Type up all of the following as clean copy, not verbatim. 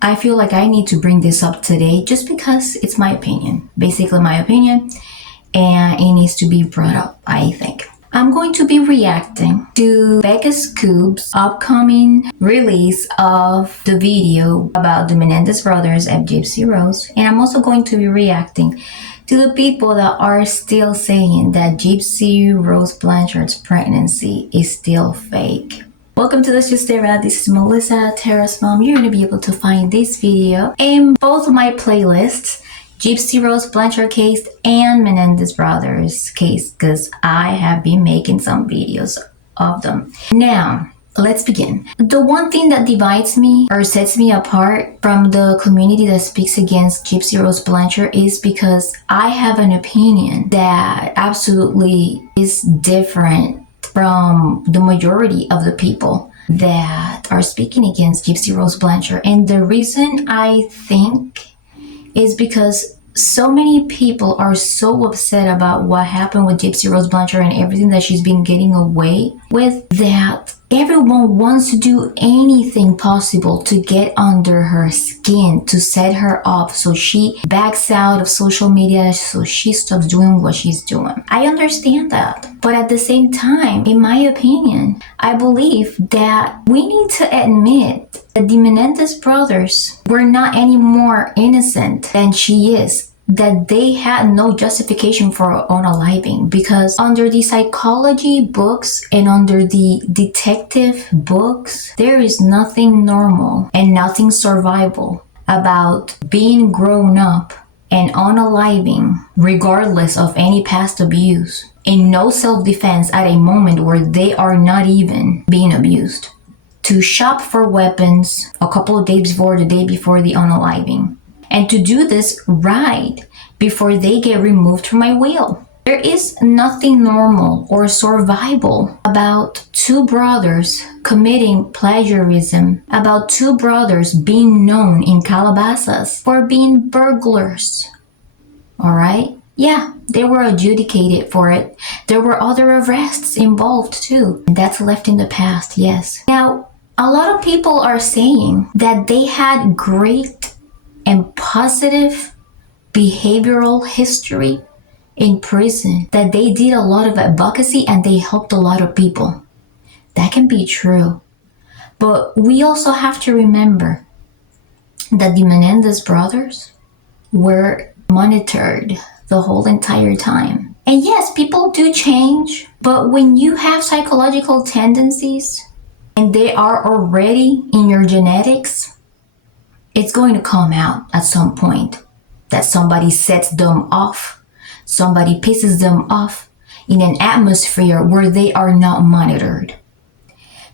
I feel like I need to bring this up today just because it's my opinion. Basically my opinion, and it needs to be brought up, I think. I'm going to be reacting to Becca Scoops' upcoming release of the video about the Menendez Brothers and Gypsy Rose. And I'm also going to be reacting to the people that are still saying that Gypsy Rose Blanchard's pregnancy is still fake. Welcome to Let's Just Stay Rad. This is Melissa, Tara's mom. You're going to be able to find this video in both of my playlists, Gypsy Rose Blanchard case and Menendez Brothers case, because I have been making some videos of them. Now, let's begin. The one thing that divides me or sets me apart from the community that speaks against Gypsy Rose Blanchard is because I have an opinion that absolutely is different from the majority of the people that are speaking against Gypsy Rose Blanchard. And the reason I think is because so many people are so upset about what happened with Gypsy Rose Blanchard and everything that she's been getting away with, that everyone wants to do anything possible to get under her skin, to set her up so she backs out of social media, so she stops doing what she's doing. I understand that. But at the same time, in my opinion, I believe that we need to admit that the Menendez brothers were not any more innocent than she is, that they had no justification for unaliving, because under the psychology books and under the detective books, there is nothing normal and nothing survivable about being grown up and unaliving regardless of any past abuse, and no self-defense at a moment where they are not even being abused, to shop for weapons a couple of days before, the day before the unaliving, and to do this right before they get removed from my will. There is nothing normal or survivable about two brothers committing plagiarism, about two brothers being known in Calabasas for being burglars. All right? Yeah, they were adjudicated for it. There were other arrests involved too. And that's left in the past, yes. Now, a lot of people are saying that they had great and positive behavioral history in prison, that they did a lot of advocacy and they helped a lot of people. That can be true. But we also have to remember that the Menendez brothers were monitored the whole entire time. And yes, people do change, but when you have psychological tendencies and they are already in your genetics, it's going to come out at some point that somebody sets them off, somebody pisses them off in an atmosphere where they are not monitored.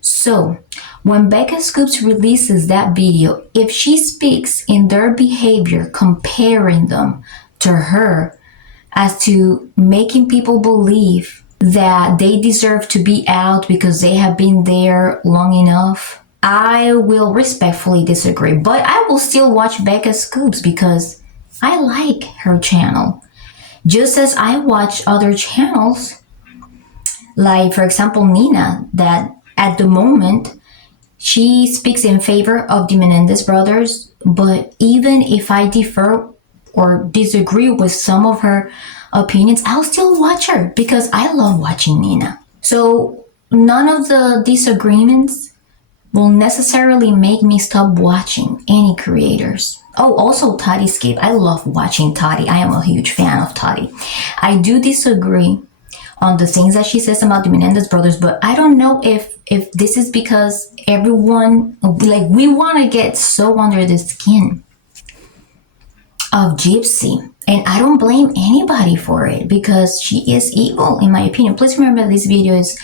So when Becca Scoops releases that video, if she speaks in their behavior, comparing them to her as to making people believe that they deserve to be out because they have been there long enough, I will respectfully disagree. But I will still watch Becca Scoops because I like her channel. Just as I watch other channels, like for example Nina, that at the moment she speaks in favor of the Menendez brothers, but even if I differ or disagree with some of her opinions, I'll still watch her because I love watching Nina. So none of the disagreements will necessarily make me stop watching any creators. Oh, also Toddy Scape. I love watching Toddy. I am a huge fan of Toddy. I do disagree on the things that she says about the Menendez brothers, but I don't know if this is because everyone, like, we want to get so under the skin of Gypsy. And I don't blame anybody for it because she is evil, in my opinion. Please remember this video is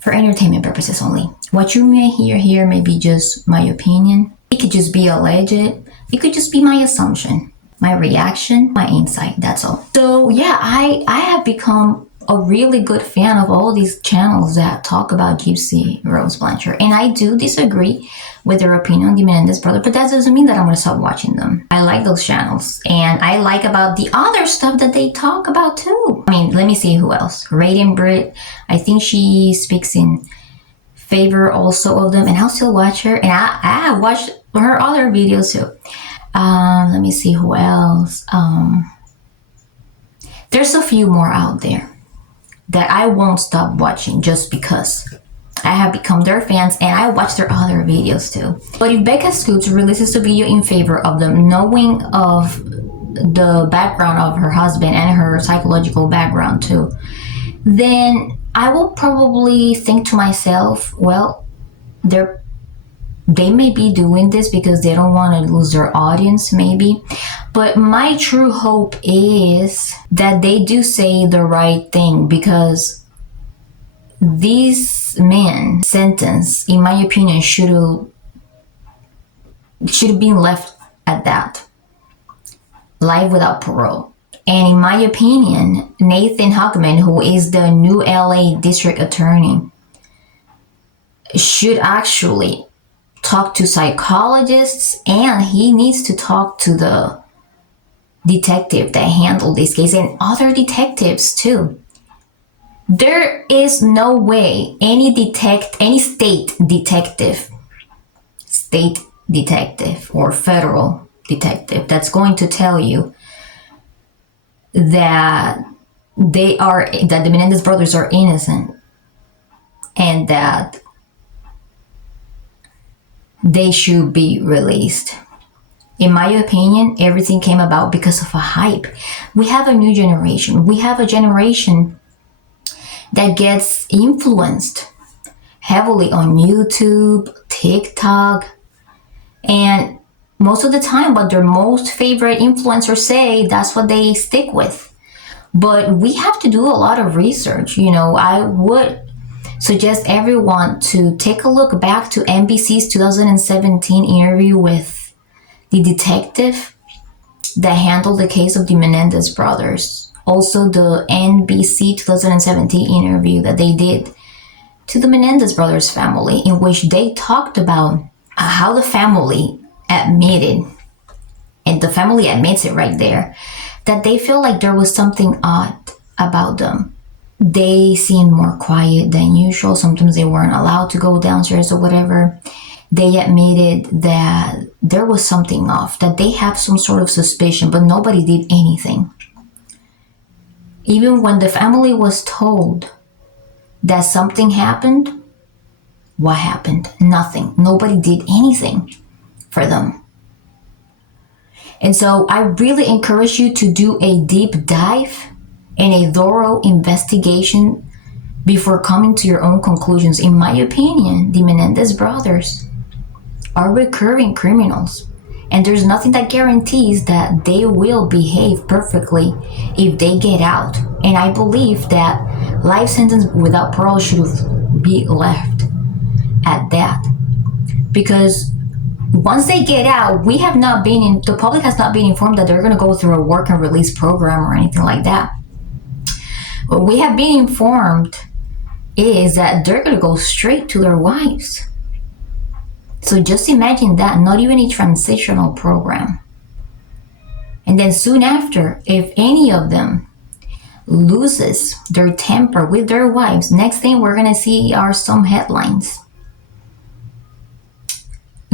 for entertainment purposes only. What you may hear here may be just my opinion. It could just be alleged. It could just be my assumption, my reaction, my insight, that's all. So yeah, I have become a really good fan of all these channels that talk about Gypsy Rose Blanchard. And I do disagree with their opinion on the Menendez brother, but that doesn't mean that I'm going to stop watching them. I like those channels. And I like about the other stuff that they talk about too. I mean, let me see who else. Raiden Britt, I think she speaks in favor also of them, and I'll still watch her, and I watched her other videos too. Let me see who else. There's a few more out there that I won't stop watching just because I have become their fans and I watch their other videos too. But if Becca Scoops releases a video in favor of them, knowing of the background of her husband and her psychological background too, then I will probably think to myself, well, they may be doing this because they don't want to lose their audience, maybe. But my true hope is that they do say the right thing, because these men sentence, in my opinion, should have been left at that. Life without parole. And in my opinion, Nathan Hochman, who is the new LA District Attorney, should actually talk to psychologists, and he needs to talk to the detective that handled this case and other detectives too. There is no way any state detective or federal detective that's going to tell you that the Menendez brothers are innocent and that they should be released. In my opinion, everything came about because of a hype. We have a new generation. We have a generation that gets influenced heavily on YouTube, TikTok, and most of the time what their most favorite influencers say, that's what they stick with. But we have to do a lot of research. I would suggest everyone to take a look back to NBC's 2017 interview with the detective that handled the case of the Menendez brothers. Also the NBC 2017 interview that they did to the Menendez brothers family, in which they talked about how the family admitted, and the family admits it right there, that they feel like there was something odd about them. They seemed more quiet than usual. Sometimes they weren't allowed to go downstairs or whatever. They admitted that there was something off, that they have some sort of suspicion, but nobody did anything. Even when the family was told that something happened, what happened? Nothing. Nobody did anything for them. And so I really encourage you to do a deep dive and a thorough investigation before coming to your own conclusions. In my opinion, the Menendez brothers are recurring criminals, and there's nothing that guarantees that they will behave perfectly if they get out. And I believe that life sentence without parole should be left at that, because once they get out, the public has not been informed that they're going to go through a work and release program or anything like that. What we have been informed is that they're going to go straight to their wives. So just imagine that, not even a transitional program. And then soon after, if any of them loses their temper with their wives, next thing we're going to see are some headlines.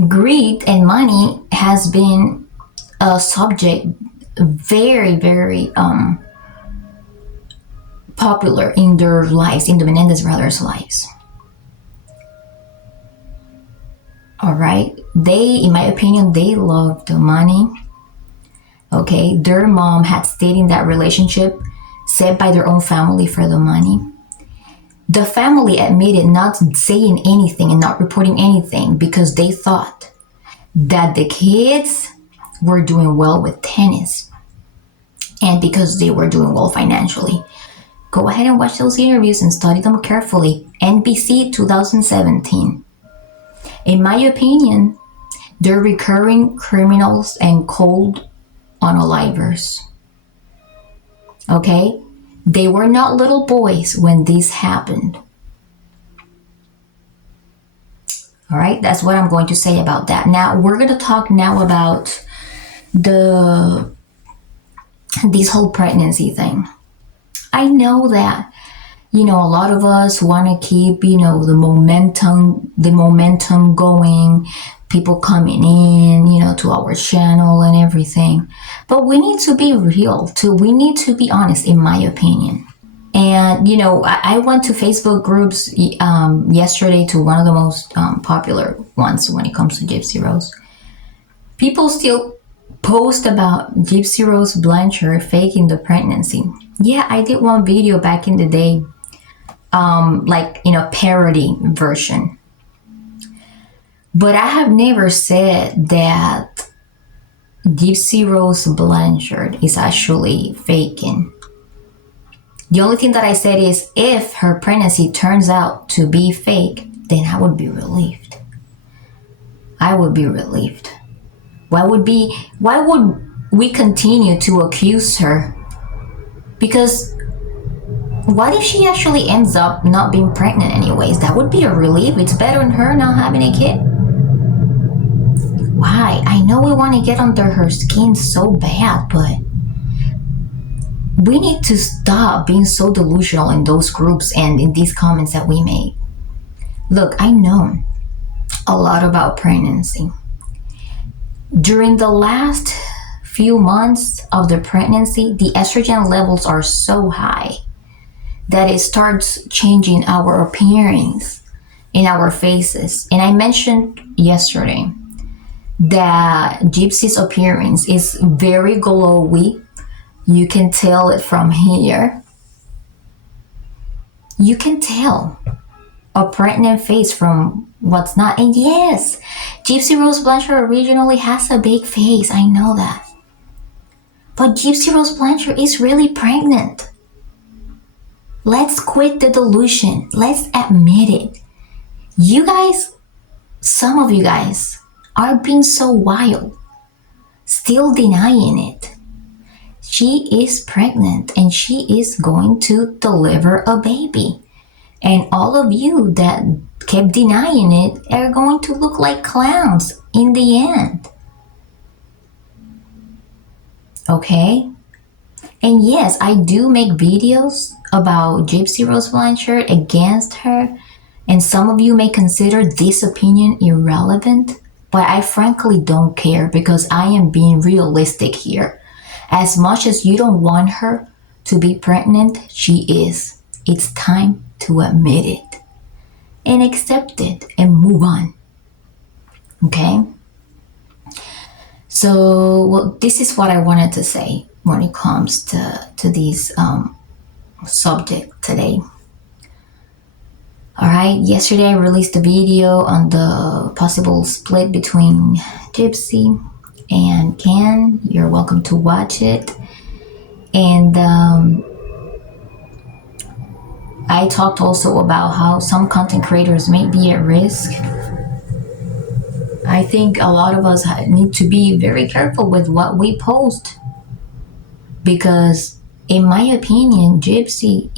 Greed and money has been a subject very, very popular in their lives, in the Menendez brothers' lives. All right, in my opinion, they love the money. Okay, their mom had stayed in that relationship set by their own family for the money. The family admitted not saying anything and not reporting anything because they thought that the kids were doing well with tennis and because they were doing well financially. Go ahead and watch those interviews and study them carefully. NBC 2017. In my opinion, they're recurring criminals and cold unalivers. Okay? They were not little boys when this happened. All right? That's what I'm going to say about that. Now, we're going to talk now about this whole pregnancy thing. I know that A lot of us want to keep, the momentum going, people coming in, to our channel and everything. But we need to be real too. We need to be honest, in my opinion. And, I went to Facebook groups yesterday, to one of the most popular ones when it comes to Gypsy Rose. People still post about Gypsy Rose Blanchard faking the pregnancy. Yeah, I did one video back in the day, parody version. But I have never said that Gypsy Rose Blanchard is actually faking. The only thing that I said is, if her pregnancy turns out to be fake, then I would be relieved. I would be relieved. Why would we continue to accuse her? Because what if she actually ends up not being pregnant anyways? That would be a relief. It's better than her not having a kid. Why? I know we want to get under her skin so bad, but we need to stop being so delusional in those groups and in these comments that we make. Look, I know a lot about pregnancy. During the last few months of the pregnancy, the estrogen levels are so high that it starts changing our appearance in our faces. And I mentioned yesterday that Gypsy's appearance is very glowy. You can tell it from here. You can tell a pregnant face from what's not. And yes, Gypsy Rose Blanchard originally has a big face. I know that. But Gypsy Rose Blanchard is really pregnant. Let's quit the delusion. Let's admit it. You guys, some of you guys, are being so wild, still denying it. She is pregnant and she is going to deliver a baby. And all of you that kept denying it are going to look like clowns in the end. Okay? And yes, I do make videos about Gypsy Rose Blanchard, against her. And some of you may consider this opinion irrelevant. But I frankly don't care, because I am being realistic here. As much as you don't want her to be pregnant, she is. It's time to admit it and accept it and move on. Okay? So, this is what I wanted to say when it comes to this subject today. Alright, yesterday I released a video on the possible split between Gypsy and Ken. You're welcome to watch it. And I talked also about how some content creators may be at risk. I think a lot of us need to be very careful with what we post, because in my opinion, Gypsy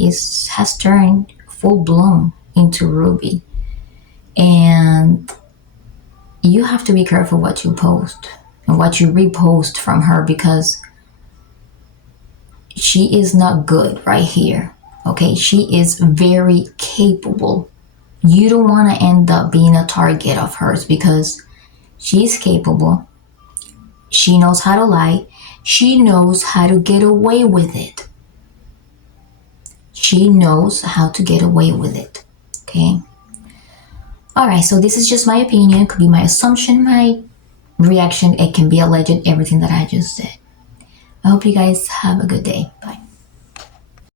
has turned full blown into Ruby, and you have to be careful what you post and what you repost from her, because she is not good right here. Okay, she is very capable. You don't want to end up being a target of hers, because she is capable. She knows how to lie. She knows how to get away with it. She knows how to get away with it. Okay. Alright, so this is just my opinion. It could be my assumption, my reaction. It can be alleged, everything that I just said. I hope you guys have a good day.